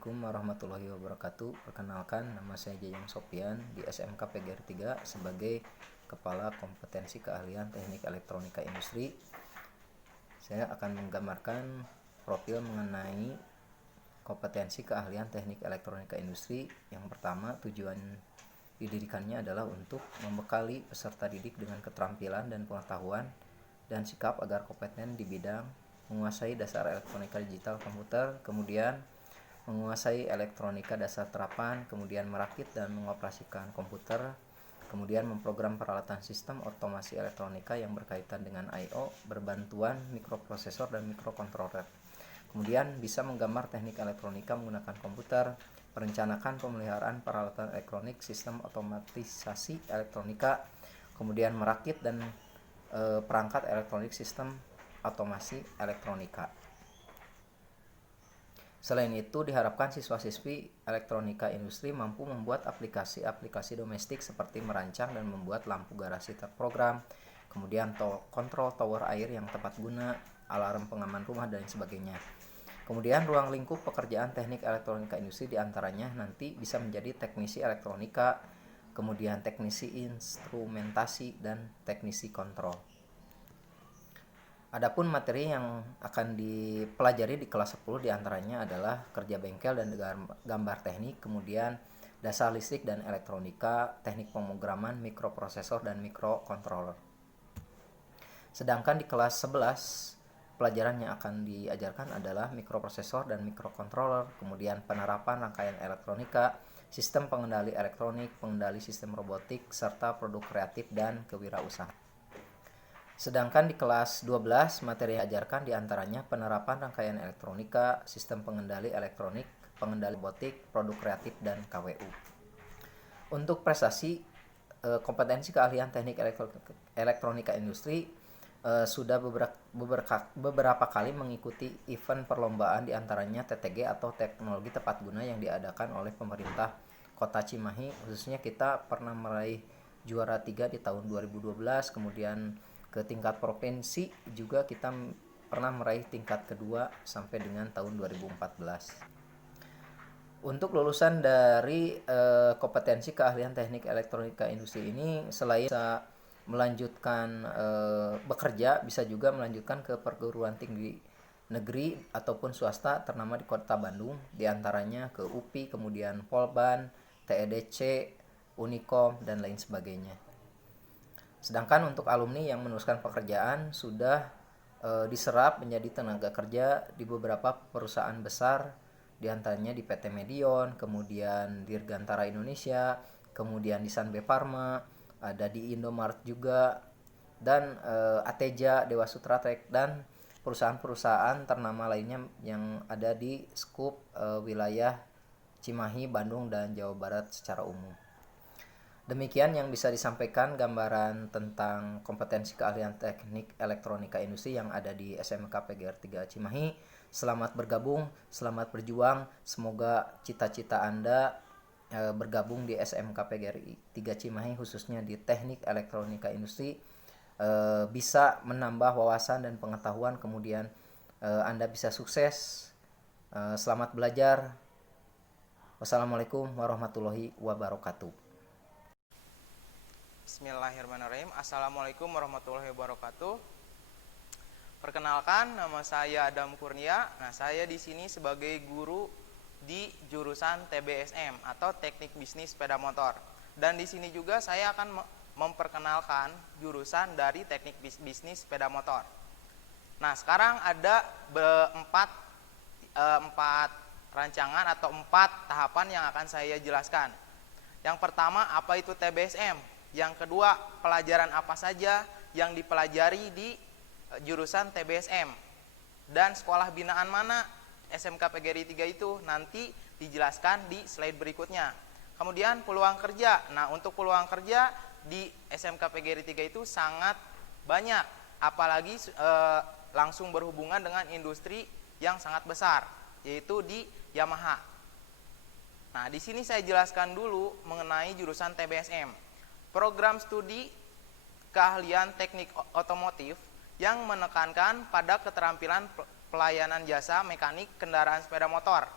Assalamualaikum warahmatullahi wabarakatuh. Perkenalkan, nama saya Jayang Sopian di SMK PGR 3 sebagai Kepala Kompetensi Keahlian Teknik Elektronika Industri. Saya akan menggambarkan profil mengenai kompetensi keahlian teknik elektronika industri. Yang pertama, tujuan didirikannya adalah untuk membekali peserta didik dengan keterampilan dan pengetahuan dan sikap agar kompeten di bidang menguasai dasar elektronika digital komputer, kemudian menguasai elektronika dasar terapan, kemudian merakit dan mengoperasikan komputer, kemudian memprogram peralatan sistem otomasi elektronika yang berkaitan dengan I/O berbantuan mikroprosesor dan mikrokontroler. Kemudian bisa menggambar teknik elektronika menggunakan komputer, merencanakan pemeliharaan peralatan elektronik, sistem otomatisasi elektronika, kemudian merakit dan perangkat elektronik sistem otomasi elektronika. Selain itu, diharapkan siswa-siswi elektronika industri mampu membuat aplikasi-aplikasi domestik seperti merancang dan membuat lampu garasi terprogram, kemudian kontrol tower air yang tepat guna, alarm pengaman rumah, dan sebagainya. Kemudian ruang lingkup pekerjaan teknik elektronika industri diantaranya nanti bisa menjadi teknisi elektronika, kemudian teknisi instrumentasi, dan teknisi kontrol. Adapun materi yang akan dipelajari di kelas 10 diantaranya adalah kerja bengkel dan gambar teknik, kemudian dasar listrik dan elektronika, teknik pemrograman, mikroprosesor, dan mikrokontroler. Sedangkan di kelas 11, pelajaran yang akan diajarkan adalah mikroprosesor dan mikrokontroler, kemudian penerapan rangkaian elektronika, sistem pengendali elektronik, pengendali sistem robotik, serta produk kreatif dan kewirausahaan. Sedangkan di kelas 12, materi yang diajarkan diantaranya penerapan rangkaian elektronika, sistem pengendali elektronik, pengendali robotik, produk kreatif, dan KWU. Untuk prestasi kompetensi keahlian teknik elektronika industri sudah beberapa kali mengikuti event perlombaan diantaranya TTG atau teknologi tepat guna yang diadakan oleh pemerintah Kota Cimahi. Khususnya kita pernah meraih juara 3 di tahun 2012, kemudian ke tingkat provinsi juga kita pernah meraih tingkat kedua sampai dengan tahun 2014. Untuk lulusan dari kompetensi keahlian teknik elektronika industri ini, selain bisa melanjutkan bekerja, bisa juga melanjutkan ke perguruan tinggi negeri ataupun swasta ternama di Kota Bandung, diantaranya ke UPI, kemudian Polban, TEDC, Unikom, dan lain sebagainya. Sedangkan untuk alumni yang meneruskan pekerjaan sudah diserap menjadi tenaga kerja di beberapa perusahaan besar, diantaranya di PT Medion, kemudian Dirgantara Indonesia, kemudian di Sanbe Pharma, ada di Indomart juga, dan Ateja, Dewa Sutra Trek, dan perusahaan-perusahaan ternama lainnya yang ada di skup wilayah Cimahi, Bandung, dan Jawa Barat secara umum. Demikian yang bisa disampaikan gambaran tentang kompetensi keahlian teknik elektronika industri yang ada di SMK PGR 3 Cimahi. Selamat bergabung, selamat berjuang. Semoga cita-cita Anda bergabung di SMK PGR 3 Cimahi, khususnya di teknik elektronika industri, bisa menambah wawasan dan pengetahuan, kemudian Anda bisa sukses. Selamat belajar. Wassalamualaikum warahmatullahi wabarakatuh. Bismillahirrahmanirrahim. Assalamualaikum warahmatullahi wabarakatuh. Perkenalkan, nama saya Adam Kurnia. Nah, saya di sini sebagai guru di jurusan TBSM atau Teknik Bisnis Sepeda Motor. Dan di sini juga saya akan memperkenalkan jurusan dari Teknik Bisnis Sepeda Motor. Nah, sekarang ada empat rancangan atau 4 tahapan yang akan saya jelaskan. Yang pertama, apa itu TBSM? Yang kedua, pelajaran apa saja yang dipelajari di jurusan TBSM, dan sekolah binaan mana SMK PGRI 3 itu nanti dijelaskan di slide berikutnya. Kemudian peluang kerja. Nah, untuk peluang kerja di SMK PGRI 3 itu sangat banyak, apalagi langsung berhubungan dengan industri yang sangat besar, yaitu di Yamaha. Nah, di sini saya jelaskan dulu mengenai jurusan TBSM. Program studi keahlian teknik otomotif yang menekankan pada keterampilan pelayanan jasa mekanik kendaraan sepeda motor.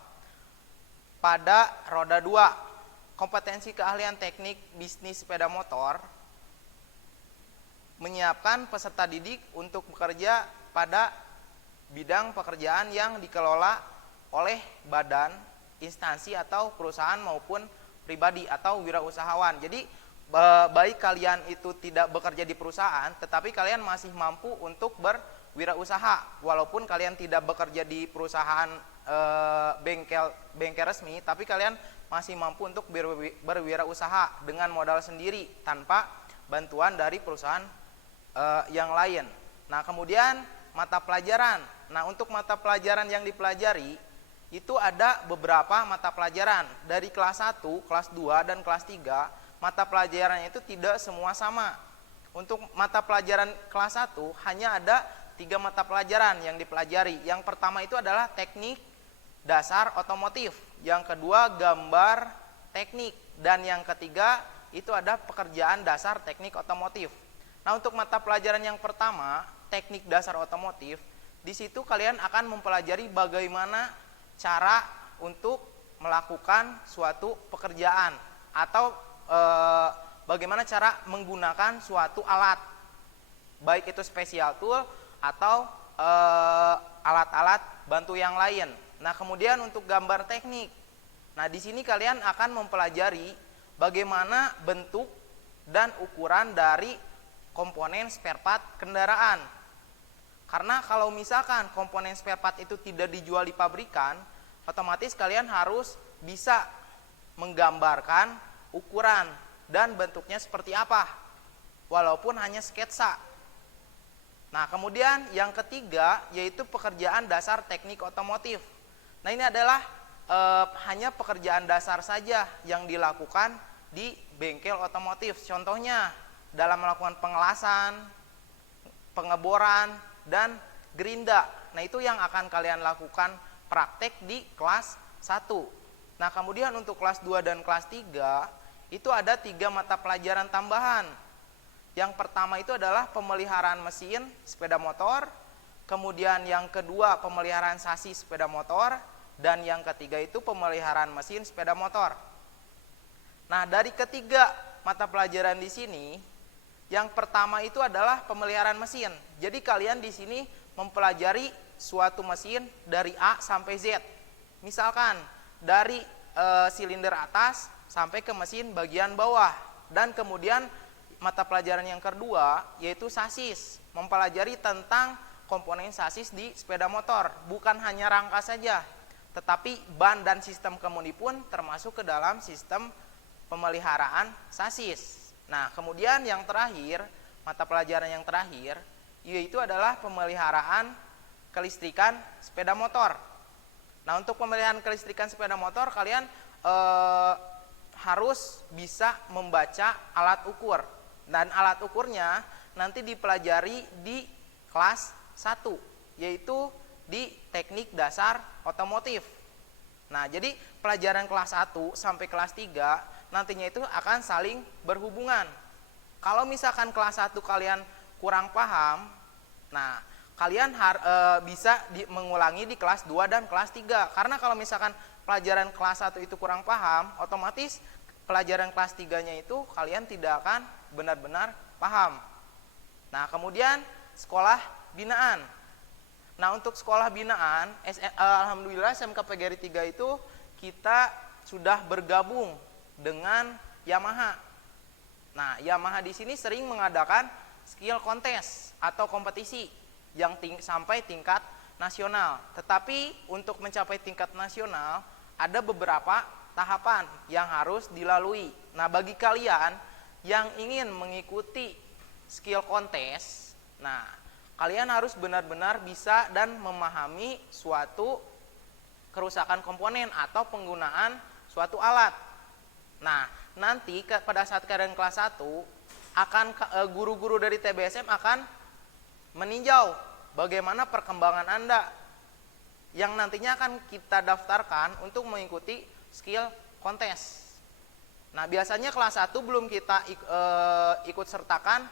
pada roda 2. Kompetensi keahlian teknik bisnis sepeda motor menyiapkan peserta didik untuk bekerja pada bidang pekerjaan yang dikelola oleh badan, instansi atau perusahaan maupun pribadi atau wirausahawan. Jadi baik kalian itu tidak bekerja di perusahaan, tetapi kalian masih mampu untuk berwirausaha walaupun kalian tidak bekerja di perusahaan bengkel resmi, tapi kalian masih mampu untuk berwirausaha dengan modal sendiri tanpa bantuan dari perusahaan yang lain. Nah, kemudian mata pelajaran. Nah, untuk mata pelajaran yang dipelajari itu ada beberapa mata pelajaran. Dari kelas 1, kelas 2, dan kelas 3, mata pelajaran itu tidak semua sama. Untuk mata pelajaran kelas 1 hanya ada 3 mata pelajaran yang dipelajari. Yang pertama itu adalah teknik dasar otomotif. Yang kedua gambar teknik. Dan yang ketiga itu ada pekerjaan dasar teknik otomotif. Nah, untuk mata pelajaran yang pertama, teknik dasar otomotif, di situ kalian akan mempelajari bagaimana cara untuk melakukan suatu pekerjaan atau bagaimana cara menggunakan suatu alat, baik itu special tool atau alat-alat bantu yang lain. Nah, kemudian untuk gambar teknik, nah di sini kalian akan mempelajari bagaimana bentuk dan ukuran dari komponen spare part kendaraan. Karena kalau misalkan komponen spare part itu tidak dijual di pabrikan, otomatis kalian harus bisa menggambarkan ukuran dan bentuknya seperti apa, walaupun hanya sketsa. Nah, kemudian yang ketiga yaitu pekerjaan dasar teknik otomotif. Nah, ini adalah hanya pekerjaan dasar saja yang dilakukan di bengkel otomotif. Contohnya dalam melakukan pengelasan, pengeboran, dan gerinda. Nah, itu yang akan kalian lakukan praktek di kelas 1. Nah, kemudian untuk kelas 2 dan kelas 3 itu ada 3 mata pelajaran tambahan. Yang pertama itu adalah pemeliharaan mesin sepeda motor, kemudian yang kedua pemeliharaan sasis sepeda motor, dan yang ketiga itu pemeliharaan mesin sepeda motor. Nah, dari ketiga mata pelajaran di sini, yang pertama itu adalah pemeliharaan mesin. Jadi kalian di sini mempelajari suatu mesin dari A sampai Z. Misalkan dari silinder atas sampai ke mesin bagian bawah. Dan kemudian mata pelajaran yang kedua yaitu sasis, mempelajari tentang komponen sasis di sepeda motor. Bukan hanya rangka saja, tetapi ban dan sistem kemudi pun termasuk ke dalam sistem pemeliharaan sasis. Nah, kemudian yang terakhir, mata pelajaran yang terakhir yaitu adalah pemeliharaan kelistrikan sepeda motor. Nah, untuk pemeliharaan kelistrikan sepeda motor kalian harus bisa membaca alat ukur. Dan alat ukurnya nanti dipelajari di kelas 1, yaitu di teknik dasar otomotif. Nah, jadi pelajaran kelas 1 sampai kelas 3 nantinya itu akan saling berhubungan. Kalau misalkan kelas 1 kalian kurang paham, nah kalian bisa mengulangi di kelas 2 dan kelas 3. Karena kalau misalkan pelajaran kelas 1 itu kurang paham, otomatis pelajaran kelas 3-nya itu kalian tidak akan benar-benar paham. Nah, kemudian sekolah binaan. Nah, untuk sekolah binaan, alhamdulillah SMK PGRI 3 itu kita sudah bergabung dengan Yamaha. Nah, Yamaha di sini sering mengadakan skill contest atau kompetisi yang sampai tingkat nasional. Tetapi untuk mencapai tingkat nasional ada beberapa tahapan yang harus dilalui. Nah, bagi kalian yang ingin mengikuti skill contest, nah kalian harus benar-benar bisa dan memahami suatu kerusakan komponen atau penggunaan suatu alat. Nah, nanti pada saat kalian kelas 1 akan guru-guru dari TBSM akan meninjau bagaimana perkembangan Anda yang nantinya akan kita daftarkan untuk mengikuti skill kontes. Nah, biasanya kelas 1 belum kita ikut sertakan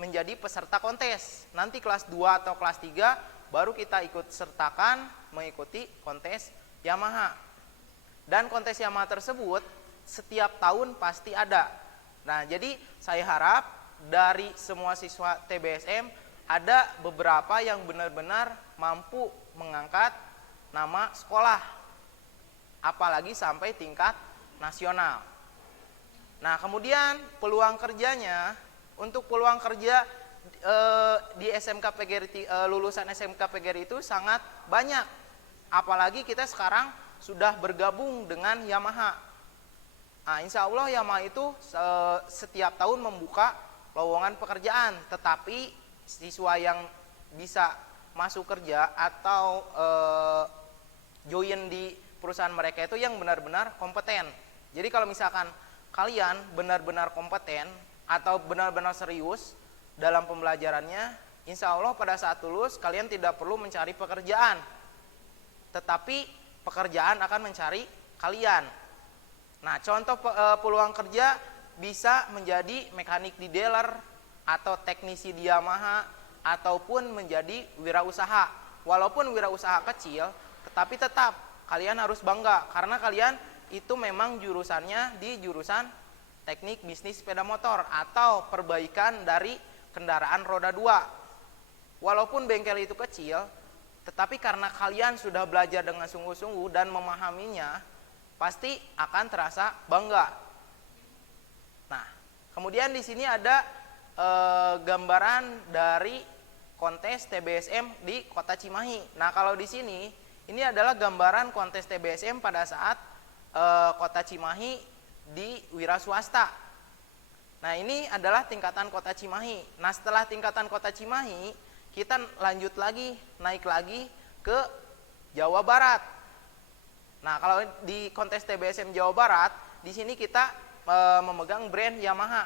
menjadi peserta kontes. Nanti kelas 2 atau kelas 3 baru kita ikut sertakan mengikuti kontes Yamaha. Dan kontes Yamaha tersebut setiap tahun pasti ada. Nah, jadi saya harap dari semua siswa TBSM ada beberapa yang benar-benar mampu mengangkat nama sekolah, apalagi sampai tingkat nasional. Nah, kemudian peluang kerjanya, untuk peluang kerja di SMK PGRI, lulusan SMK PGRI itu sangat banyak. Apalagi kita sekarang sudah bergabung dengan Yamaha. Nah, insya Allah Yamaha itu setiap tahun membuka lowongan pekerjaan, tetapi siswa yang bisa masuk kerja atau join di perusahaan mereka itu yang benar-benar kompeten. Jadi kalau misalkan kalian benar-benar kompeten atau benar-benar serius dalam pembelajarannya, insya Allah pada saat lulus kalian tidak perlu mencari pekerjaan, tetapi pekerjaan akan mencari kalian. Nah, contoh peluang kerja bisa menjadi mekanik di dealer atau teknisi di Yamaha ataupun menjadi wirausaha. Walaupun wirausaha kecil, tetapi tetap kalian harus bangga karena kalian itu memang jurusannya di jurusan teknik bisnis sepeda motor atau perbaikan dari kendaraan roda 2. Walaupun bengkel itu kecil, tetapi karena kalian sudah belajar dengan sungguh-sungguh dan memahaminya, pasti akan terasa bangga. Nah, kemudian di sini ada gambaran dari kontes TBSM di Kota Cimahi. Nah, kalau di sini ini adalah gambaran kontes TBSM pada saat Kota Cimahi di wira swasta. Nah, ini adalah tingkatan Kota Cimahi. Nah, setelah tingkatan Kota Cimahi, kita lanjut lagi, naik lagi ke Jawa Barat. Nah, kalau di kontes TBSM Jawa Barat, di sini kita memegang brand Yamaha.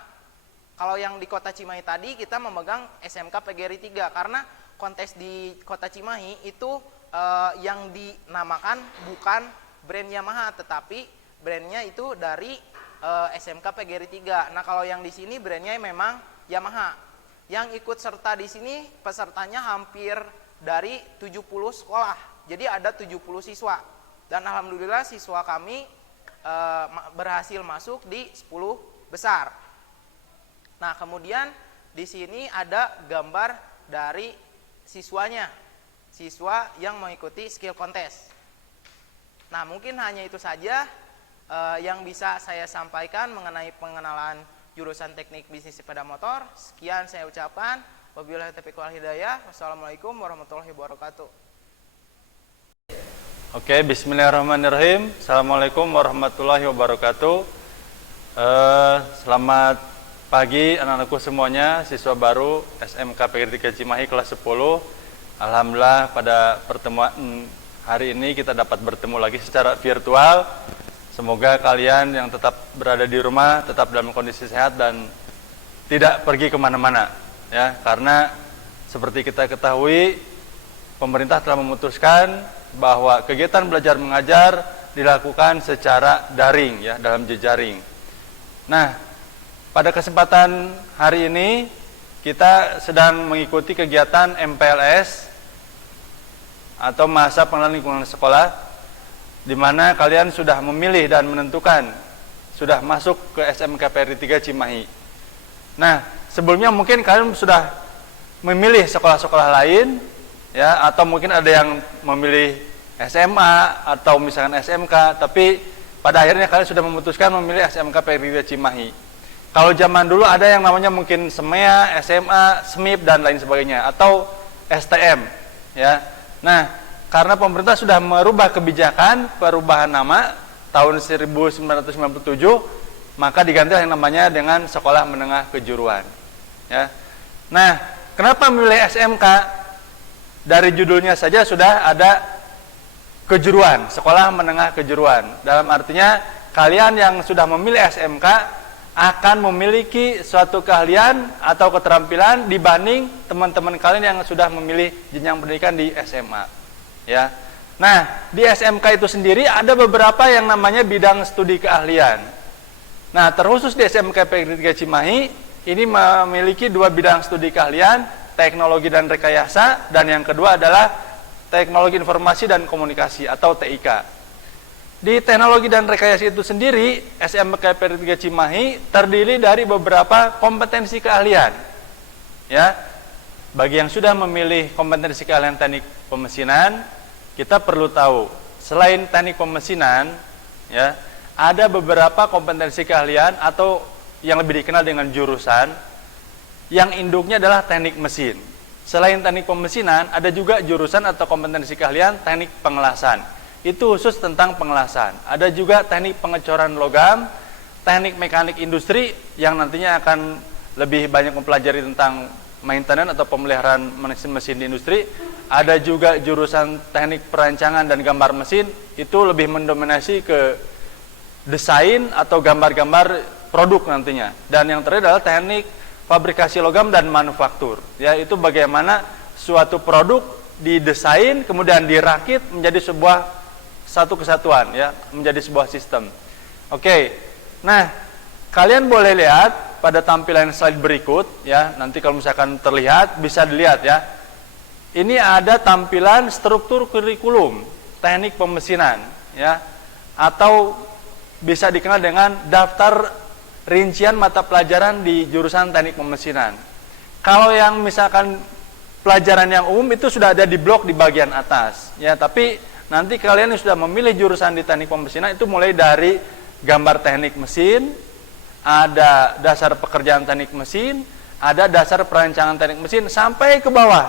Kalau yang di Kota Cimahi tadi kita memegang SMK PGRI 3 karena kontes di Kota Cimahi itu yang dinamakan bukan brand Yamaha, tetapi brandnya itu dari SMK PGRI 3. Nah, kalau yang di sini brandnya memang Yamaha. Yang ikut serta di sini pesertanya hampir dari 70 sekolah. Jadi ada 70 siswa. Dan alhamdulillah siswa kami berhasil masuk di 10 besar. Nah, kemudian di sini ada gambar dari siswanya. Siswa yang mengikuti skill contest. Nah, mungkin hanya itu saja yang bisa saya sampaikan mengenai pengenalan jurusan teknik bisnis sepeda motor. Sekian saya ucapkan. Wabillahi taufiq wal hidayah. Wassalamualaikum warahmatullahi wabarakatuh. Oke, bismillahirrahmanirrahim. Assalamualaikum warahmatullahi wabarakatuh. Selamat pagi anak-anakku semuanya, siswa baru SMK PGRI 3 Cimahi kelas 10. Alhamdulillah pada pertemuan hari ini kita dapat bertemu lagi secara virtual. Semoga kalian yang tetap berada di rumah tetap dalam kondisi sehat dan tidak pergi kemana-mana, ya. Karena seperti kita ketahui, pemerintah telah memutuskan bahwa kegiatan belajar mengajar dilakukan secara daring, ya, dalam jejaring. Nah, pada kesempatan hari ini kita sedang mengikuti kegiatan MPLS atau masa pengenalan lingkungan sekolah, di mana kalian sudah memilih dan menentukan sudah masuk ke SMK PGRI 3 Cimahi. Nah, sebelumnya mungkin kalian sudah memilih sekolah-sekolah lain, ya, atau mungkin ada yang memilih SMA atau misalkan SMK, tapi pada akhirnya kalian sudah memutuskan memilih SMK PGRI 3 Cimahi. Kalau zaman dulu ada yang namanya mungkin SEMEA, SMA, SMIP dan lain sebagainya, atau STM, ya. Nah, karena pemerintah sudah merubah kebijakan perubahan nama tahun 1997, maka diganti yang namanya dengan sekolah menengah kejuruan, ya. Nah, kenapa memilih SMK? Dari judulnya saja sudah ada kejuruan, sekolah menengah kejuruan. Dalam artinya kalian yang sudah memilih SMK akan memiliki suatu keahlian atau keterampilan dibanding teman-teman kalian yang sudah memilih jenjang pendidikan di SMA. Ya. Nah, di SMK itu sendiri ada beberapa yang namanya bidang studi keahlian. Nah, terkhusus di SMK PGRI 3 Cimahi ini memiliki 2 bidang studi keahlian, teknologi dan rekayasa, dan yang kedua adalah teknologi informasi dan komunikasi atau TIK. Di teknologi dan rekayasa itu sendiri, SMK PGRI 3 Cimahi terdiri dari beberapa kompetensi keahlian. Ya, bagi yang sudah memilih kompetensi keahlian teknik pemesinan, kita perlu tahu, selain teknik pemesinan, ya, ada beberapa kompetensi keahlian atau yang lebih dikenal dengan jurusan, yang induknya adalah teknik mesin. Selain teknik pemesinan, ada juga jurusan atau kompetensi keahlian teknik pengelasan. Itu khusus tentang pengelasan. Ada juga teknik pengecoran logam, teknik mekanik industri yang nantinya akan lebih banyak mempelajari tentang maintenance atau pemeliharaan mesin di industri. Ada juga jurusan teknik perancangan dan gambar mesin, itu lebih mendominasi ke desain atau gambar-gambar produk nantinya. Dan yang terakhir adalah teknik fabrikasi logam dan manufaktur. Yaitu bagaimana suatu produk didesain kemudian dirakit menjadi sebuah satu kesatuan, ya, menjadi sebuah sistem. Oke. Nah, kalian boleh lihat pada tampilan slide berikut, ya. Nanti kalau misalkan terlihat bisa dilihat, ya. Ini ada tampilan struktur kurikulum teknik pemesinan, ya. Atau bisa dikenal dengan daftar rincian mata pelajaran di jurusan teknik pemesinan. Kalau yang misalkan pelajaran yang umum itu sudah ada di blok di bagian atas, ya. Tapi nanti kalian yang sudah memilih jurusan di teknik pemesinan itu mulai dari gambar teknik mesin, ada dasar pekerjaan teknik mesin, ada dasar perancangan teknik mesin sampai ke bawah.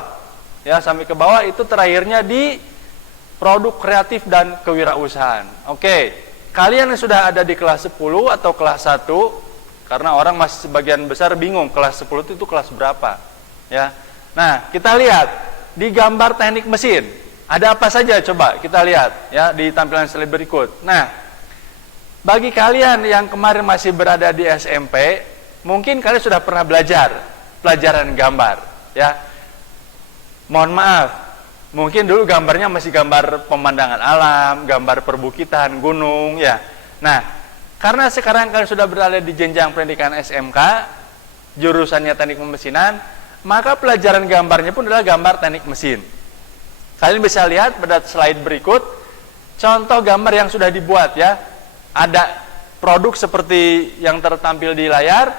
Ya, sampai ke bawah itu terakhirnya di produk kreatif dan kewirausahaan. Oke. Kalian yang sudah ada di kelas 10 atau kelas 1, karena orang masih sebagian besar bingung kelas 10 itu kelas berapa, ya. Nah, kita lihat di gambar teknik mesin ada apa saja, coba kita lihat, ya, di tampilan slide berikut. Nah, bagi kalian yang kemarin masih berada di SMP, mungkin kalian sudah pernah belajar pelajaran gambar, ya. Mohon maaf, mungkin dulu gambarnya masih gambar pemandangan alam, gambar perbukitan, gunung, ya. Nah, karena sekarang kalian sudah berada di jenjang pendidikan SMK, jurusannya teknik pemesinan, maka pelajaran gambarnya pun adalah gambar teknik mesin. Kalian bisa lihat pada slide berikut contoh gambar yang sudah dibuat, ya. Ada produk seperti yang tertampil di layar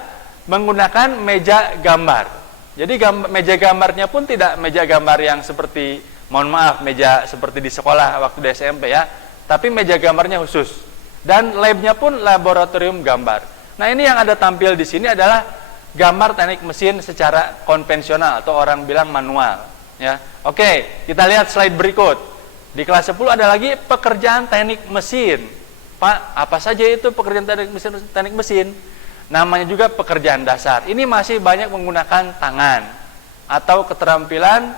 menggunakan meja gambar. Jadi meja gambarnya pun tidak meja gambar yang seperti, mohon maaf, meja seperti di sekolah waktu di SMP, ya. Tapi meja gambarnya khusus. Dan labnya pun laboratorium gambar. Nah, ini yang ada tampil di sini adalah gambar teknik mesin secara konvensional atau orang bilang manual, ya. Oke, kita lihat slide berikut. Di kelas 10 ada lagi pekerjaan teknik mesin. Pak, apa saja itu pekerjaan teknik mesin? Namanya juga pekerjaan dasar. Ini masih banyak menggunakan tangan atau keterampilan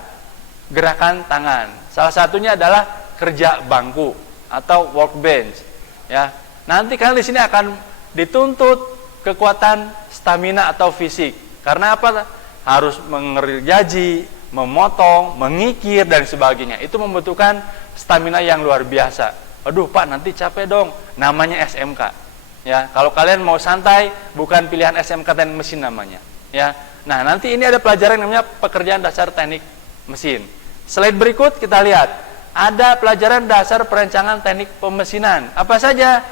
gerakan tangan. Salah satunya adalah kerja bangku atau workbench, ya. Nanti kalian di sini akan dituntut kekuatan stamina atau fisik. Karena apa? Harus mengerjaji, memotong, mengikir, dan sebagainya. Itu membutuhkan stamina yang luar biasa. Aduh Pak, nanti capek dong. Namanya SMK. Ya, kalau kalian mau santai, bukan pilihan SMK teknik mesin namanya. Ya, nah nanti ini ada pelajaran yang namanya pekerjaan dasar teknik mesin. Slide berikut kita lihat. Ada pelajaran dasar perancangan teknik pemesinan. Apa saja?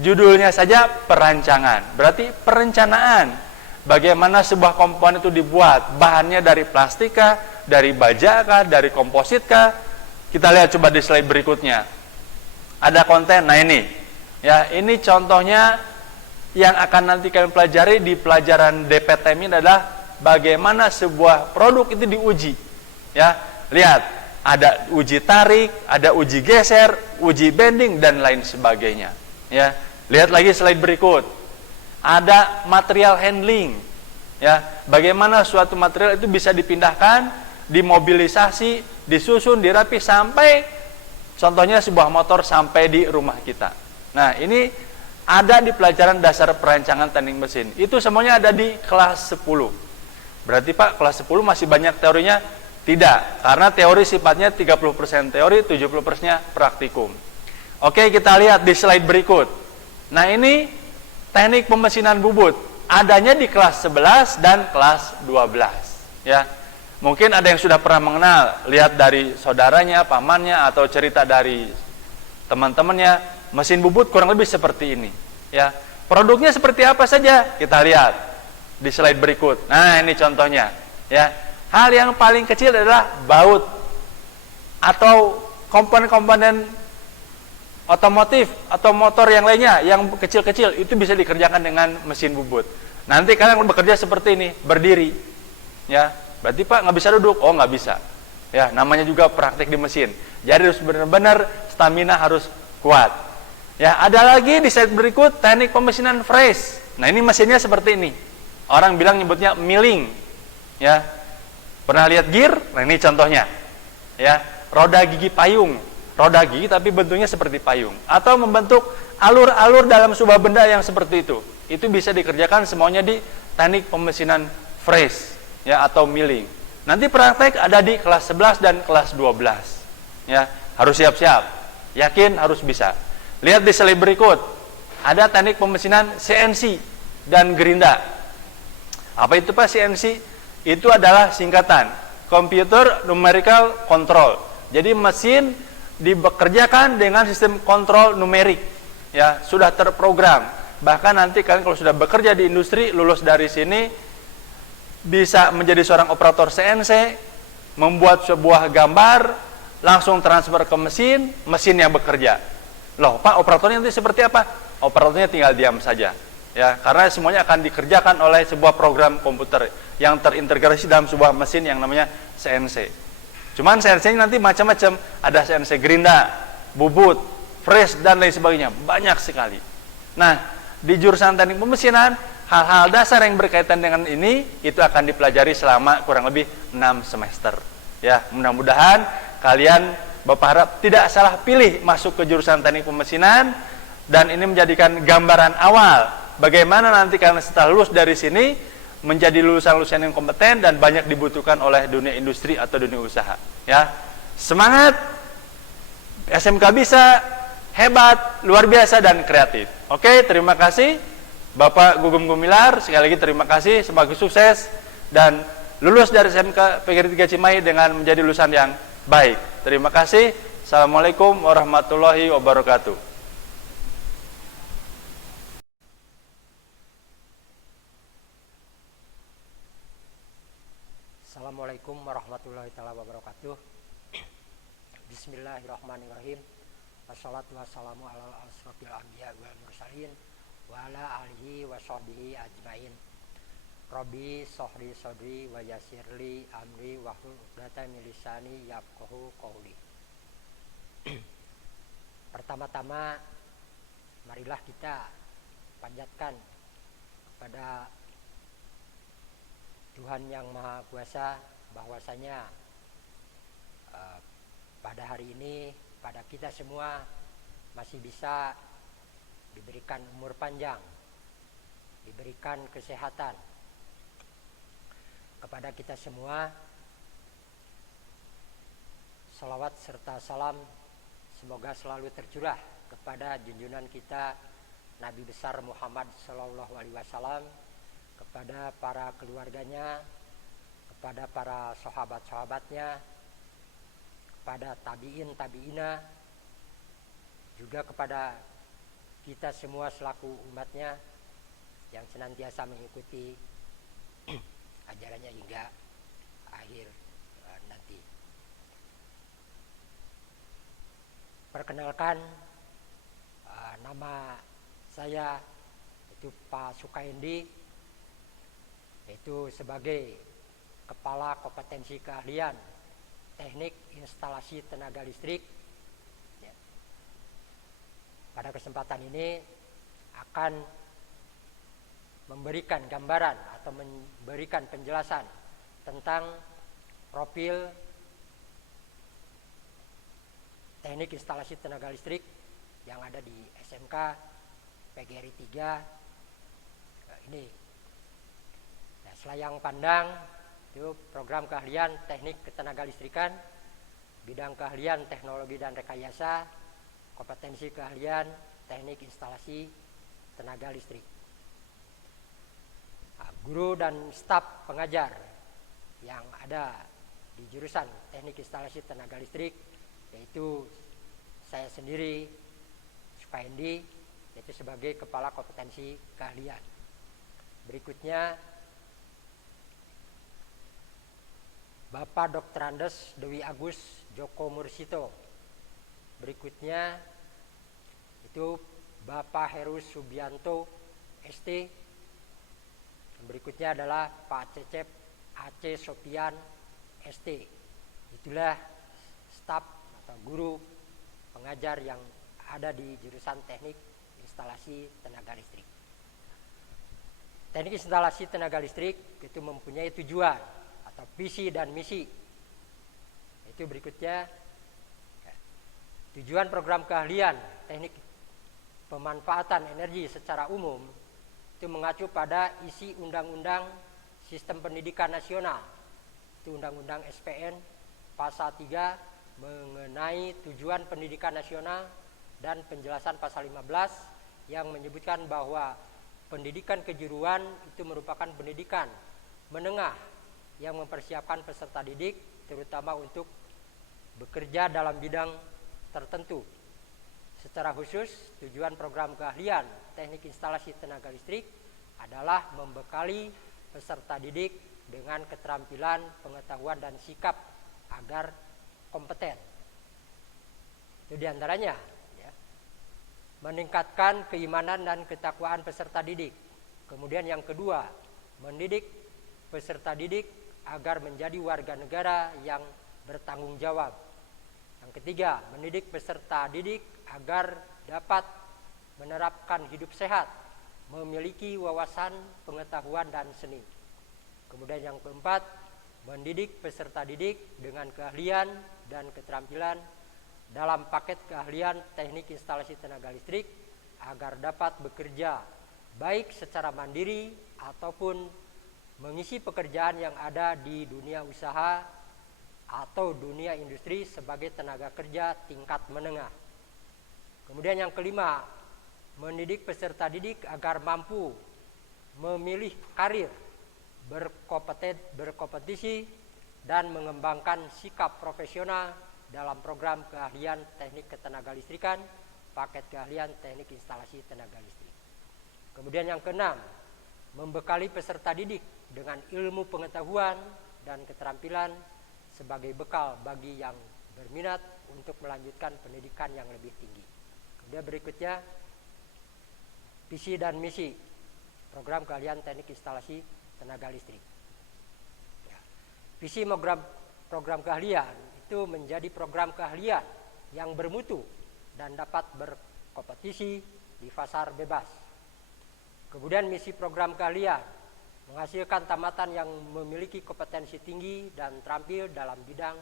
Judulnya saja perancangan. Berarti perencanaan. Bagaimana sebuah komponen itu dibuat, bahannya dari plastik kah, dari baja kah, dari komposit kah? Kita lihat coba di slide berikutnya. Ada konten, nah ini. Ya, ini contohnya yang akan nanti kalian pelajari di pelajaran DPTM ini adalah bagaimana sebuah produk itu diuji. Ya, lihat, ada uji tarik, ada uji geser, uji bending, dan lain sebagainya. Ya, lihat lagi slide berikut. Ada material handling, ya, bagaimana suatu material itu bisa dipindahkan, dimobilisasi, disusun, dirapi sampai contohnya sebuah motor sampai di rumah kita. Nah, ini ada di pelajaran dasar perancangan teknik mesin. Itu semuanya ada di kelas 10. Berarti Pak, kelas 10 masih banyak teorinya? Tidak, karena teori sifatnya 30% teori, 70%-nya praktikum. Oke, kita lihat di slide berikut. Nah, ini teknik pemesinan bubut adanya di kelas 11 dan kelas 12, ya. Mungkin ada yang sudah pernah mengenal, lihat dari saudaranya, pamannya, atau cerita dari teman-temannya. mesin bubut kurang lebih seperti ini. Ya, produknya seperti apa saja kita lihat di slide berikut. Nah, ini contohnya. Ya, hal yang paling kecil adalah baut atau komponen-komponen otomotif atau motor yang lainnya yang kecil-kecil itu bisa dikerjakan dengan mesin bubut. Nanti kalian bekerja seperti ini, berdiri. Ya, berarti Pak nggak bisa duduk? Oh, nggak bisa. Ya, namanya juga praktik di mesin. Jadi harus benar-benar stamina harus kuat. Ya, ada lagi di slide berikut teknik pemesinan freeze. Nah, ini mesinnya seperti ini. Orang bilang nyebutnya milling. Ya. Pernah lihat gear? Nah, ini contohnya. Ya, roda gigi payung. Roda gigi tapi bentuknya seperti payung atau membentuk alur-alur dalam sebuah benda yang seperti itu. Itu bisa dikerjakan semuanya di teknik pemesinan freeze ya atau milling. Nanti praktek ada di kelas 11 dan kelas 12. Ya, harus siap-siap. Yakin harus bisa. Lihat di slide berikut. Ada teknik pemesinan CNC dan gerinda. Apa itu Pak CNC? Itu adalah singkatan Computer Numerical Control. Jadi mesin dibekerjakan dengan sistem kontrol numerik. Ya, sudah terprogram. Bahkan nanti kalian kalau sudah bekerja di industri, lulus dari sini bisa menjadi seorang operator CNC, membuat sebuah gambar, langsung transfer ke mesin, mesin yang bekerja. Loh, Pak, operatornya nanti seperti apa? Operatornya tinggal diam saja. Ya, karena semuanya akan dikerjakan oleh sebuah program komputer yang terintegrasi dalam sebuah mesin yang namanya CNC. Cuman CNC nanti macam-macam, ada CNC gerinda, bubut, freeze dan lain sebagainya, banyak sekali. Nah, di jurusan teknik pemesinan, hal-hal dasar yang berkaitan dengan ini itu akan dipelajari selama kurang lebih 6 semester. Ya, mudah-mudahan kalian Bapak harap tidak salah pilih masuk ke jurusan teknik pemesinan dan ini menjadikan gambaran awal bagaimana nanti kalian setelah lulus dari sini menjadi lulusan-lulusan yang kompeten dan banyak dibutuhkan oleh dunia industri atau dunia usaha. Ya, semangat, SMK bisa, hebat, luar biasa dan kreatif. Oke, terima kasih Bapak Gugum Gumilar. Sekali lagi terima kasih, semoga sukses dan lulus dari SMK PGRI 3 Cimahi dengan menjadi lulusan yang baik. Terima kasih. Assalamualaikum warahmatullahi wabarakatuh. Assalamualaikum warahmatullahi wabarakatuh. Bismillahirrahmanirrahim. Wassalatu wassalamu ala asrofil anbiya wal mursalin wa ala alihi wa sahbihi ajmain. Rabbi sohri sodri wa yasirli amri wa hlul 'uqdatam min lisani yafqahu qawli. Pertama-tama marilah kita panjatkan kepada Tuhan yang Maha Kuasa bahwasanya pada hari ini pada kita semua masih bisa diberikan umur panjang, diberikan kesehatan. Kepada kita semua salawat serta salam semoga selalu tercurah kepada junjungan kita Nabi besar Muhammad Sallallahu Alaihi Wasallam, kepada para keluarganya, kepada para sahabat-sahabatnya, kepada tabi'in-tabi'ina, juga kepada kita semua selaku umatnya yang senantiasa mengikuti ajarannya hingga akhir nanti. Perkenalkan, nama saya itu Pak Sukaindi, yaitu sebagai Kepala Kompetensi Keahlian Teknik Instalasi Tenaga Listrik. Ya. Pada kesempatan ini akan memberikan gambaran atau memberikan penjelasan tentang profil teknik instalasi tenaga listrik yang ada di SMK PGRI 3 ini. Nah, selayang pandang itu program keahlian teknik ketenaga listrikan, bidang keahlian teknologi dan rekayasa, kompetensi keahlian teknik instalasi tenaga listrik. Nah, guru dan staf pengajar yang ada di jurusan teknik instalasi tenaga listrik yaitu saya sendiri FKND, yaitu sebagai Kepala Kompetensi Keahlian. Berikutnya Bapak Dr. Andes Dewi Agus Joko Mursito. Berikutnya itu Bapak Heru Subianto ST. Berikutnya adalah Pak Cecep Aceh Sopian ST. Itulah staf atau guru pengajar yang ada di jurusan Teknik Instalasi Tenaga Listrik. Teknik Instalasi Tenaga Listrik itu mempunyai tujuan atau visi dan misi. Itu berikutnya tujuan program keahlian teknik pemanfaatan energi secara umum itu mengacu pada isi Undang-Undang Sistem Pendidikan Nasional. Itu Undang-Undang SPN pasal 3 mengenai tujuan pendidikan nasional dan penjelasan pasal 15 yang menyebutkan bahwa pendidikan kejuruan itu merupakan pendidikan menengah yang mempersiapkan peserta didik terutama untuk bekerja dalam bidang tertentu. Secara khusus, tujuan program keahlian teknik instalasi tenaga listrik adalah membekali peserta didik dengan keterampilan, pengetahuan, dan sikap agar kompeten. Itu diantaranya ya, meningkatkan keimanan dan ketakwaan peserta didik. Kemudian yang kedua, mendidik peserta didik agar menjadi warga negara yang bertanggung jawab. Yang ketiga, mendidik peserta didik agar dapat menerapkan hidup sehat, memiliki wawasan, pengetahuan, dan seni. Kemudian yang keempat, mendidik peserta didik dengan keahlian dan keterampilan dalam paket keahlian teknik instalasi tenaga listrik agar dapat bekerja baik secara mandiri ataupun mengisi pekerjaan yang ada di dunia usaha atau dunia industri sebagai tenaga kerja tingkat menengah. Kemudian yang kelima, mendidik peserta didik agar mampu memilih karir, berkompetisi, dan mengembangkan sikap profesional dalam program keahlian teknik ketenaga listrikan, paket keahlian teknik instalasi tenaga listrik. Kemudian yang keenam, membekali peserta didik dengan ilmu pengetahuan dan keterampilan sebagai bekal bagi yang berminat untuk melanjutkan pendidikan yang lebih tinggi. Kemudian berikutnya, visi dan misi program keahlian teknik instalasi tenaga listrik. Ya. Visi program keahlian itu menjadi program keahlian yang bermutu dan dapat berkompetisi di pasar bebas. Kemudian misi program keahlian menghasilkan tamatan yang memiliki kompetensi tinggi dan terampil dalam bidang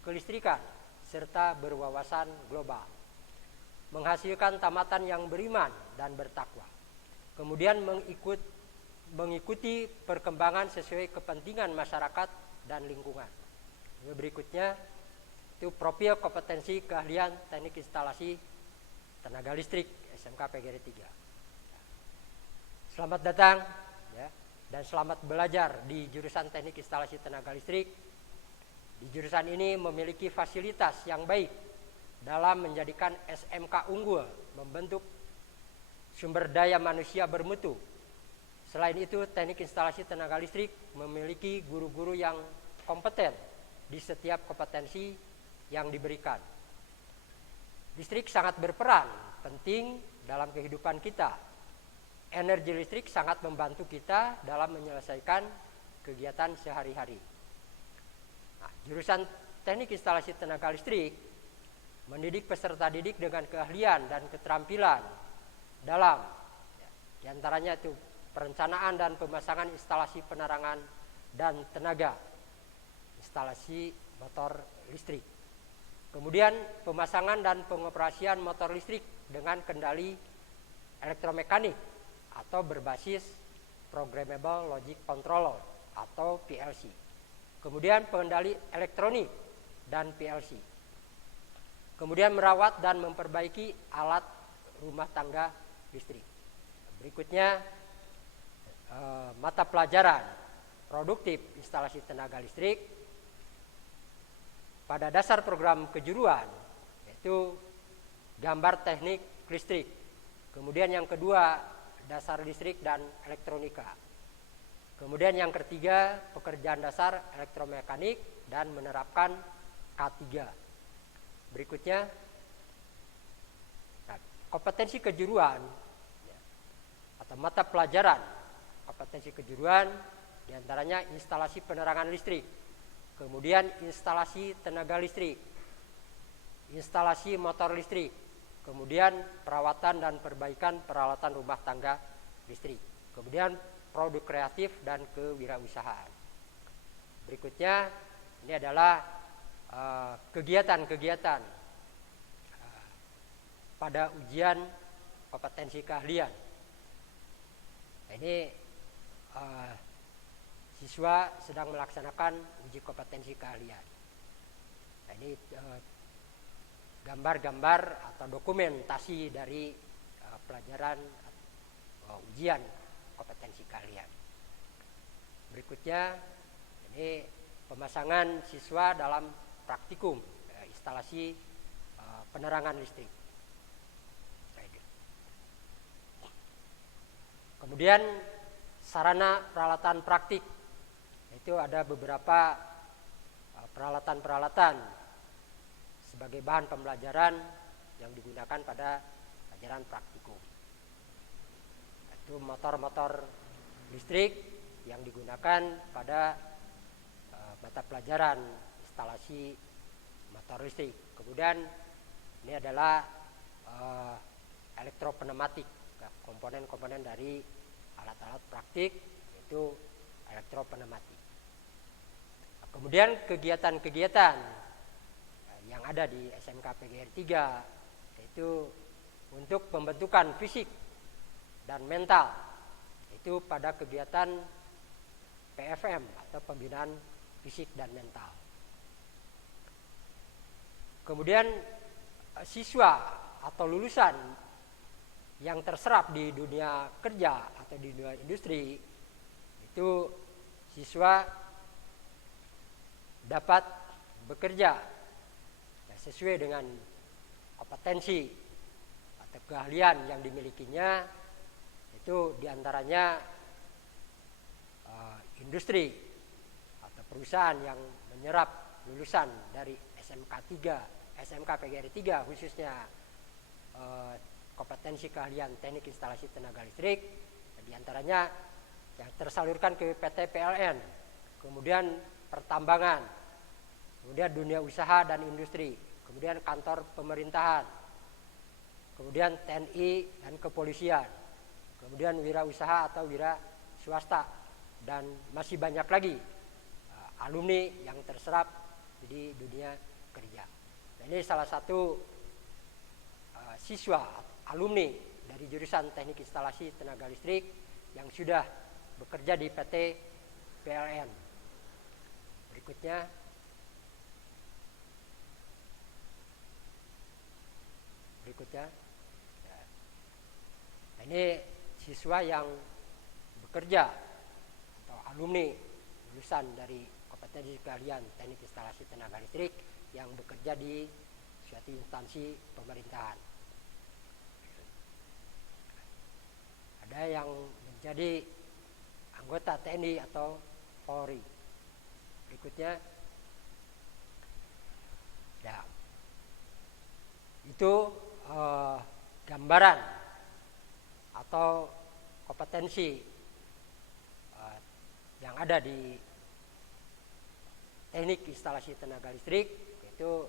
kelistrikan serta berwawasan global. Menghasilkan tamatan yang beriman dan bertakwa. Kemudian mengikuti perkembangan sesuai kepentingan masyarakat dan lingkungan. Berikutnya itu profil kompetensi keahlian teknik instalasi tenaga listrik SMK PGRI 3. Selamat datang ya, dan selamat belajar di jurusan teknik instalasi tenaga listrik. Di jurusan ini memiliki fasilitas yang baik dalam menjadikan SMK unggul, membentuk sumber daya manusia bermutu. Selain itu, teknik instalasi tenaga listrik memiliki guru-guru yang kompeten di setiap kompetensi yang diberikan. Listrik sangat berperan penting dalam kehidupan kita. Energi listrik sangat membantu kita dalam menyelesaikan kegiatan sehari-hari. Nah, jurusan teknik instalasi tenaga listrik mendidik peserta didik dengan keahlian dan keterampilan dalam diantaranya itu perencanaan dan pemasangan instalasi penerangan dan tenaga, instalasi motor listrik. Kemudian pemasangan dan pengoperasian motor listrik dengan kendali elektromekanik atau berbasis Programmable Logic Controller atau PLC. Kemudian pengendali elektronik dan PLC. Kemudian merawat dan memperbaiki alat rumah tangga listrik. Berikutnya mata pelajaran produktif instalasi tenaga listrik. Pada dasar program kejuruan yaitu gambar teknik listrik. Kemudian yang kedua, dasar listrik dan elektronika. Kemudian yang ketiga, pekerjaan dasar elektromekanik dan menerapkan K3. Berikutnya, kompetensi kejuruan atau mata pelajaran kompetensi kejuruan diantaranya instalasi penerangan listrik, kemudian instalasi tenaga listrik, instalasi motor listrik, kemudian perawatan dan perbaikan peralatan rumah tangga listrik, kemudian produk kreatif dan kewirausahaan. Berikutnya ini adalah kegiatan-kegiatan pada ujian kompetensi keahlian. Nah, ini siswa sedang melaksanakan uji kompetensi keahlian. Nah, ini gambar-gambar atau dokumentasi dari pelajaran ujian kompetensi keahlian. Berikutnya ini pemasangan siswa dalam praktikum instalasi penerangan listrik. Kemudian sarana peralatan praktik, itu ada beberapa peralatan-peralatan sebagai bahan pembelajaran yang digunakan pada pelajaran praktikum. Itu motor-motor listrik yang digunakan pada mata pelajaran instalasi motor listrik. Kemudian ini adalah elektropneumatik, komponen-komponen dari alat-alat praktik, yaitu elektropneumatik. Kemudian kegiatan-kegiatan yang ada di SMK PGRI 3 yaitu untuk pembentukan fisik dan mental, itu pada kegiatan PFM atau pembinaan fisik dan mental. Kemudian siswa atau lulusan yang terserap di dunia kerja atau di dunia industri, itu siswa dapat bekerja sesuai dengan kompetensi atau keahlian yang dimilikinya. Itu diantaranya industri atau perusahaan yang menyerap lulusan dari SMK PGRI 3 khususnya kompetensi keahlian teknik instalasi tenaga listrik, diantaranya yang tersalurkan ke PT PLN, kemudian pertambangan, kemudian dunia usaha dan industri, kemudian kantor pemerintahan, kemudian TNI dan kepolisian, kemudian wirausaha atau wira swasta, dan masih banyak lagi alumni yang terserap di dunia kerja. Nah, ini salah satu siswa alumni dari jurusan teknik instalasi tenaga listrik yang sudah bekerja di PT PLN. Berikutnya nah, ini siswa yang bekerja atau alumni lulusan dari kompetensi keahlian teknik instalasi tenaga listrik yang bekerja di suatu instansi pemerintahan. Ada yang menjadi anggota TNI atau Polri. Berikutnya, ya, itu gambaran atau kompetensi yang ada di teknik instalasi tenaga listrik, yaitu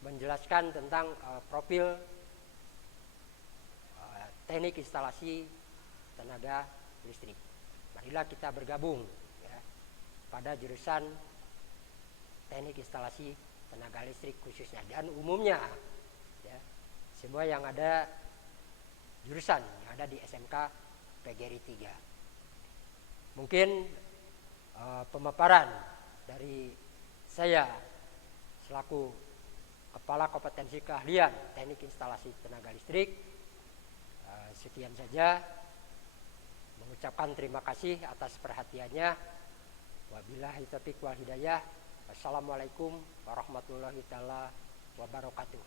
menjelaskan tentang profil teknik instalasi tenaga listrik. Marilah kita bergabung ya, pada jurusan teknik instalasi tenaga listrik khususnya dan umumnya ya, semua yang ada jurusan yang ada di SMK PGRI 3. Mungkin pemaparan dari saya selaku Kepala Kompetensi Keahlian Teknik Instalasi Tenaga Listrik, sekian saja. Mengucapkan terima kasih atas perhatiannya. Wabillahi taufiq wal hidayah. Wassalamualaikum warahmatullahi wabarakatuh.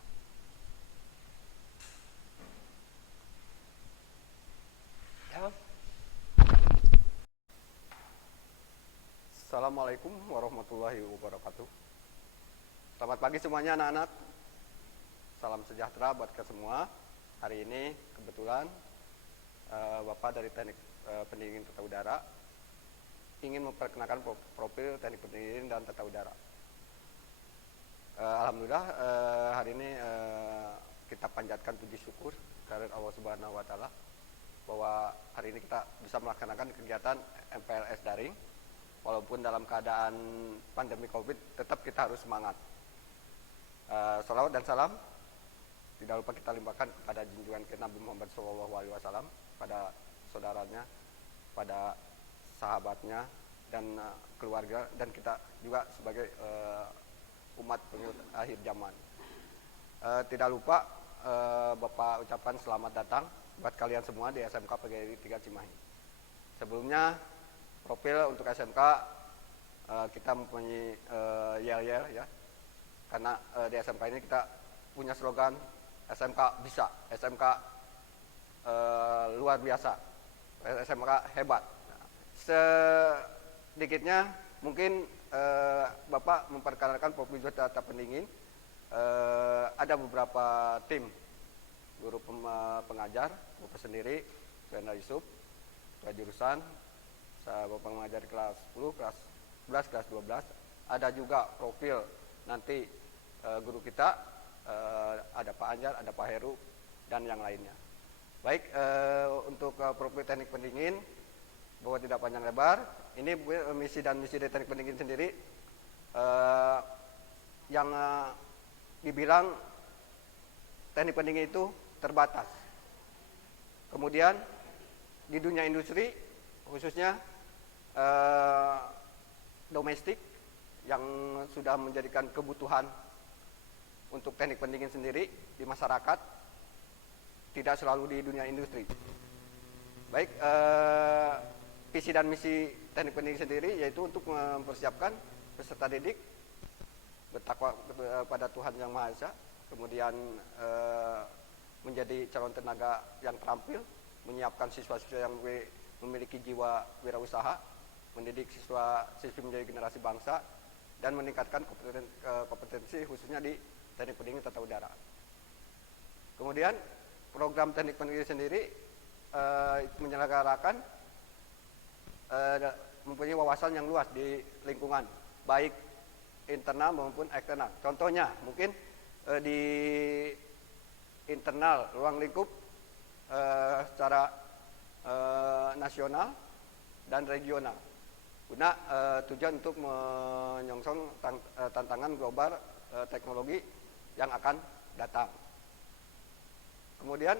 Al-Fatihah. Assalamualaikum warahmatullahi wabarakatuh. Selamat pagi semuanya anak-anak. Salam sejahtera buat kita semua. Hari ini kebetulan Bapak dari Teknik Pendingin Tata Udara ingin memperkenalkan profil Teknik Pendingin dan Tata Udara. Alhamdulillah hari ini kita panjatkan puji syukur kehadirat Allah Subhanahu wa taala bahwa hari ini kita bisa melaksanakan kegiatan MPLS daring. Walaupun dalam keadaan pandemi Covid, tetap kita harus semangat. Salawat dan salam tidak lupa kita limpahkan kepada junjungan kita Nabi Muhammad SAW, pada saudaranya, pada sahabatnya, dan keluarga, dan kita juga sebagai umat pengikut akhir zaman. Tidak lupa Bapak ucapkan selamat datang buat kalian semua di SMK PGRI 3 Cimahi. Sebelumnya profil untuk SMK kita mempunyai yel-yel ya, karena di SMK ini kita punya slogan SMK bisa, SMK luar biasa, SMK hebat. Sedikitnya mungkin Bapak memperkenalkan profil Tata Pendingin. Ada beberapa tim guru pengajar, Bapak sendiri, Suendra Yusuf, ketua jurusan, saya Bapak mengajar kelas 10, kelas 11, kelas 12. Ada juga profil nanti guru kita, ada Pak Anjar, ada Pak Heru, dan yang lainnya. Baik, untuk profil Teknik Pendingin, bahwa tidak panjang lebar, ini misi dan misi dari Teknik Pendingin sendiri yang dibilang Teknik Pendingin itu terbatas. Kemudian di dunia industri, khususnya domestik yang sudah menjadikan kebutuhan untuk teknik pendingin sendiri di masyarakat, tidak selalu di dunia industri. Baik, visi dan misi teknik pendingin sendiri yaitu untuk mempersiapkan peserta didik bertakwa pada Tuhan Yang Maha Esa, kemudian menjadi calon tenaga yang terampil, menyiapkan siswa-siswa yang memiliki jiwa wirausaha, mendidik siswa-siswi menjadi generasi bangsa, dan meningkatkan kompetensi khususnya di Teknik Pendingin Tata Udara. Kemudian program Teknik Pendingin sendiri menyelenggarakan mempunyai wawasan yang luas di lingkungan, baik internal maupun eksternal. Contohnya mungkin di internal ruang lingkup secara nasional dan regional, guna tujuan untuk menyongsong tantangan global teknologi yang akan datang. Kemudian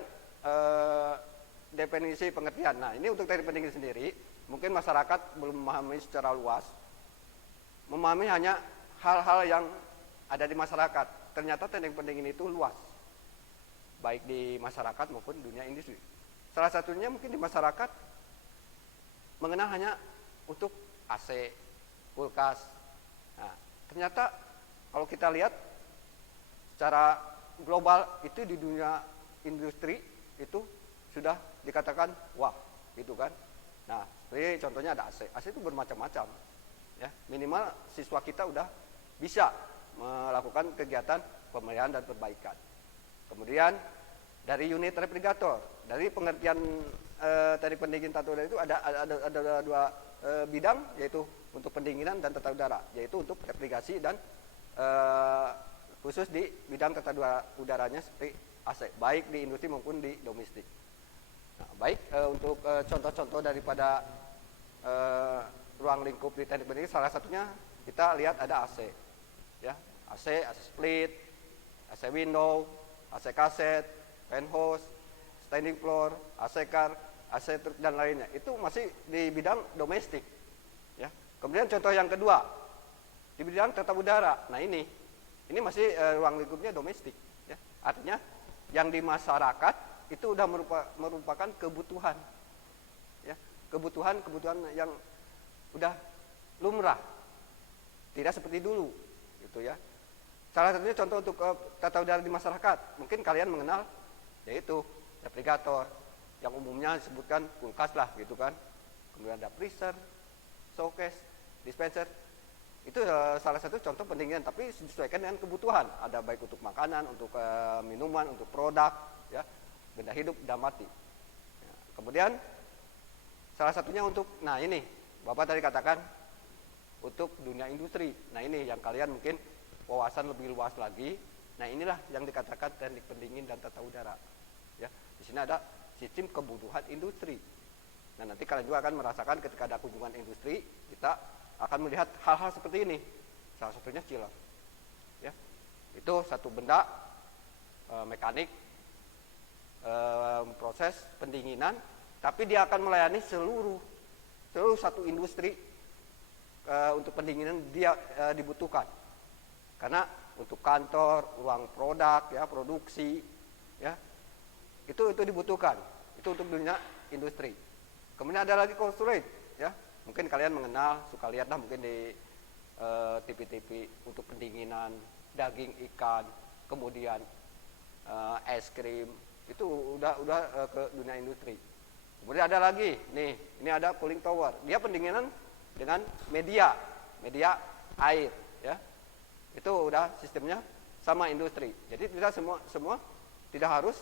definisi pengertian. Nah, ini untuk teknik pendingin sendiri, mungkin masyarakat belum memahami secara luas, memahami hanya hal-hal yang ada di masyarakat. Ternyata teknik pendingin itu luas, baik di masyarakat maupun dunia industri. Salah satunya mungkin di masyarakat mengenal hanya untuk AC, kulkas. Nah, ternyata kalau kita lihat secara global itu di dunia industri itu sudah dikatakan wah, gitu kan. Nah, seperti contohnya ada AC. AC itu bermacam-macam. Ya, minimal siswa kita udah bisa melakukan kegiatan pemeliharaan dan perbaikan. Kemudian dari unit refrigerator, dari pengertian teknik pendingin tata udara itu ada dua bidang, yaitu untuk pendinginan dan tata udara, yaitu untuk refrigerasi dan khusus di bidang tata udaranya seperti AC, baik di industri maupun di domestik. Nah, baik untuk contoh-contoh daripada ruang lingkup di teknik pendingin, salah satunya kita lihat ada AC, ya, AC split, AC window, AC kaset, penthouse, standing floor, AC car, AC truk dan lainnya. Itu masih di bidang domestik. Ya. Kemudian contoh yang kedua di bidang tata udara. Nah ini masih ruang lingkupnya domestik. Ya. Artinya yang di masyarakat itu sudah merupakan kebutuhan. Ya. Kebutuhan yang udah lumrah, tidak seperti dulu, gitu ya. Salah satunya contoh untuk tata udara di masyarakat, mungkin kalian mengenal, yaitu refrigerator, yang umumnya disebutkan kulkas lah gitu kan. Kemudian ada freezer, showcase, dispenser. Itu salah satu contoh pendinginan, tapi disesuaikan dengan kebutuhan. Ada baik untuk makanan, untuk minuman, untuk produk, ya, benda hidup dan mati. Ya, kemudian salah satunya untuk, nah ini Bapak tadi katakan untuk dunia industri. Nah ini yang kalian mungkin wawasan lebih luas lagi. Nah inilah yang dikatakan teknik pendingin dan tata udara. Ya, di sini ada sistem kebutuhan industri. Nah nanti kalian juga akan merasakan ketika ada kunjungan industri, kita akan melihat hal-hal seperti ini. Salah satunya chiller. Ya, itu satu benda mekanik proses pendinginan, tapi dia akan melayani seluruh satu industri. Untuk pendinginan dia dibutuhkan. Karena untuk kantor, ruang produk, ya, produksi, ya, itu dibutuhkan. Itu untuk dunia industri. Kemudian ada lagi cold storage, ya. Mungkin kalian mengenal, suka lihat lah mungkin di TV-TV untuk pendinginan daging ikan, kemudian es krim, itu udah ke dunia industri. Kemudian ada lagi, nih, ini ada cooling tower. Dia pendinginan dengan media air, ya. Itu udah sistemnya sama industri. Jadi kita semua tidak harus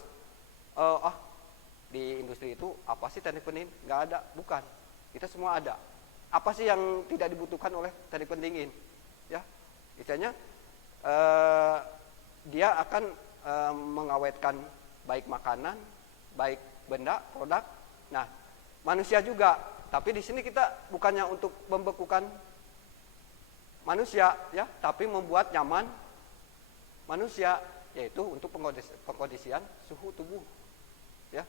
di industri itu apa sih teknik pendingin? Nggak ada, bukan. Kita semua ada. Apa sih yang tidak dibutuhkan oleh teknik pendingin? Ya, istilahnya dia akan mengawetkan baik makanan, baik benda, produk. Nah, manusia juga. Tapi di sini kita bukannya untuk membekukan manusia, ya, tapi membuat nyaman manusia, yaitu untuk pengkondisian suhu tubuh, ya.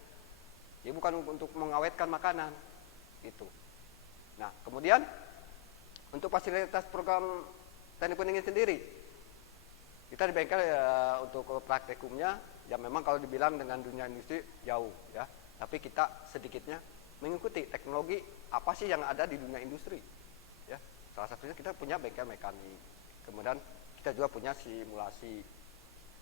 Jadi bukan untuk mengawetkan makanan, itu. Nah, kemudian untuk fasilitas program teknik pendingin sendiri, kita di bengkel ya, untuk praktikumnya, ya memang kalau dibilang dengan dunia industri jauh, ya. Tapi kita sedikitnya mengikuti teknologi apa sih yang ada di dunia industri, ya. Salah satunya kita punya bengkel mekanik, kemudian kita juga punya simulasi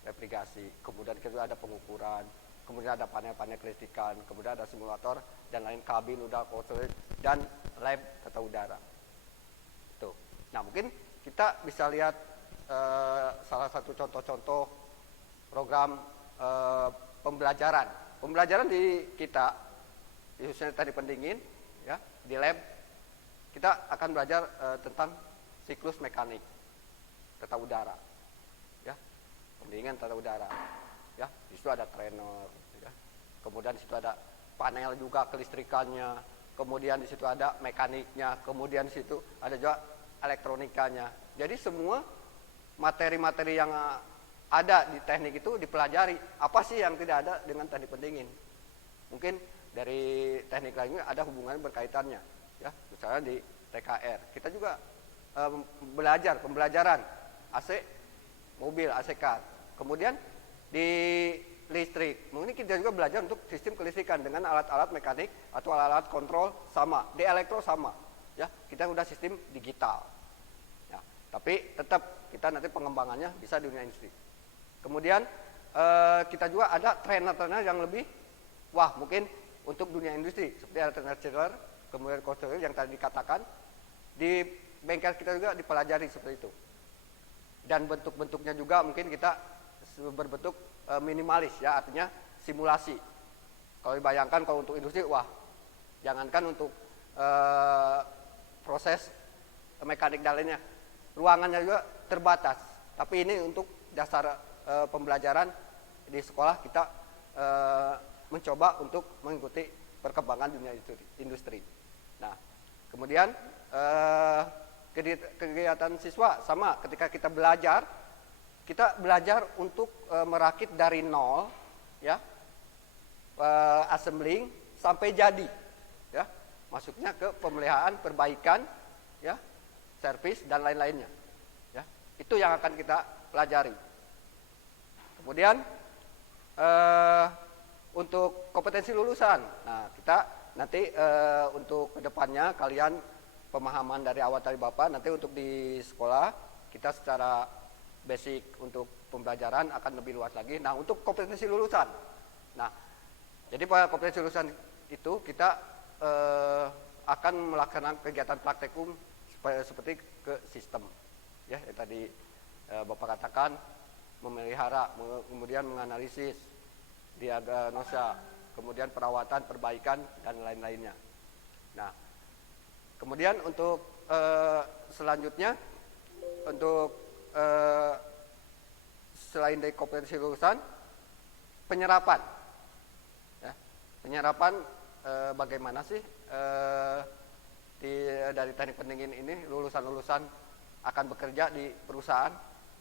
replikasi, kemudian kita juga ada pengukuran, kemudian ada panel-panel kelistrikan, kemudian ada simulator dan lain, kabin udara, dan lab tata udara. Tuh. Nah mungkin kita bisa lihat salah satu contoh-contoh program pembelajaran di kita, khususnya tadi pendingin, ya, di lab kita akan belajar tentang siklus mekanik tata udara, ya, pendinginan tata udara, ya. Di situ ada trainer, ya. Kemudian di situ ada panel juga kelistrikannya, kemudian di situ ada mekaniknya, kemudian di situ ada juga elektronikanya. Jadi semua materi-materi yang ada di teknik itu dipelajari. Apa sih yang tidak ada dengan teknik pendingin? Mungkin dari teknik lainnya ada hubungan berkaitannya, ya. Misalnya di TKR kita juga belajar pembelajaran AC mobil, AC car. Kemudian di listrik, mungkin kita juga belajar untuk sistem kelistrikan dengan alat-alat mekanik atau alat-alat kontrol sama. Di elektro sama, ya. Kita udah sistem digital, ya. Tapi tetap kita nanti pengembangannya bisa di dunia industri. Kemudian kita juga ada trainer-trainer yang lebih wah mungkin untuk dunia industri seperti ada trainer chiller, kemudian coaster yang tadi dikatakan di bengkel kita juga dipelajari seperti itu. Dan bentuk-bentuknya juga mungkin kita berbentuk minimalis, ya, artinya simulasi. Kalau dibayangkan kalau untuk industri, wah jangankan untuk proses mekanik dan lainnya, ruangannya juga terbatas. Tapi ini untuk dasar pembelajaran di sekolah kita mencoba untuk mengikuti perkembangan dunia industri. Nah, kemudian kegiatan siswa sama ketika kita belajar untuk merakit dari nol, ya, assembling sampai jadi, ya, masuknya ke pemeliharaan, perbaikan, ya, servis dan lain-lainnya, ya. Itu yang akan kita pelajari. Kemudian untuk kompetensi lulusan, nah kita nanti untuk kedepannya kalian pemahaman dari awal tadi Bapak, nanti untuk di sekolah kita secara basic untuk pembelajaran akan lebih luas lagi. Nah untuk kompetensi lulusan, nah Jadi pada kompetensi lulusan itu kita akan melaksanakan kegiatan praktikum seperti ke sistem, ya yang tadi Bapak katakan, memelihara, kemudian menganalisis, diagnosa, kemudian perawatan, perbaikan dan lain-lainnya. Nah, kemudian untuk selanjutnya, untuk selain dari kompetensi lulusan, penyerapan, ya, penyerapan bagaimana sih dari teknik pendingin ini lulusan-lulusan akan bekerja di perusahaan.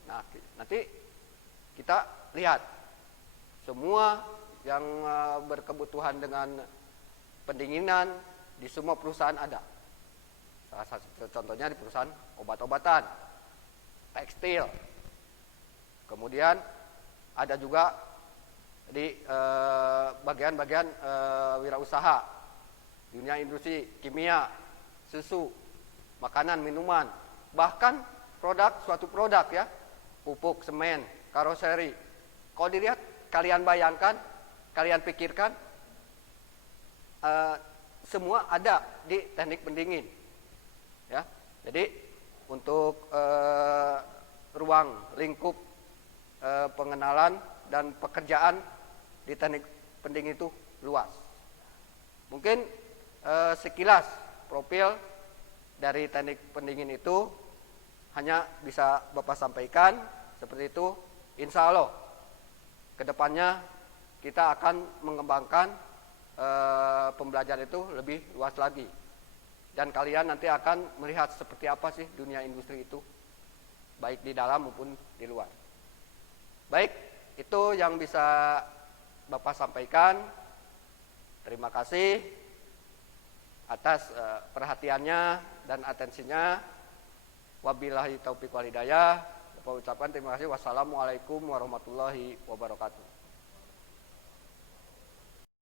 Nah, nanti kita lihat semua yang berkebutuhan dengan pendinginan di semua perusahaan ada. Salah satu contohnya di perusahaan obat-obatan, tekstil, kemudian ada juga di bagian-bagian wirausaha, dunia industri kimia, susu, makanan, minuman, bahkan suatu produk ya, pupuk, semen, karoseri. Kalau dilihat, kalian bayangkan, kalian pikirkan, semua ada di teknik pendingin, ya. Jadi untuk ruang lingkup pengenalan dan pekerjaan di teknik pendingin itu luas. Mungkin sekilas profil dari teknik pendingin itu hanya bisa Bapak sampaikan seperti itu. Insya Allah kedepannya kita akan mengembangkan pembelajaran itu lebih luas lagi, dan kalian nanti akan melihat seperti apa sih dunia industri itu, baik di dalam maupun di luar. Baik, itu yang bisa Bapak sampaikan. Terima kasih atas perhatiannya dan atensinya. Wabillahi taufiq wal hidayah. Bapak ucapkan terima kasih. Wassalamualaikum warahmatullahi wabarakatuh.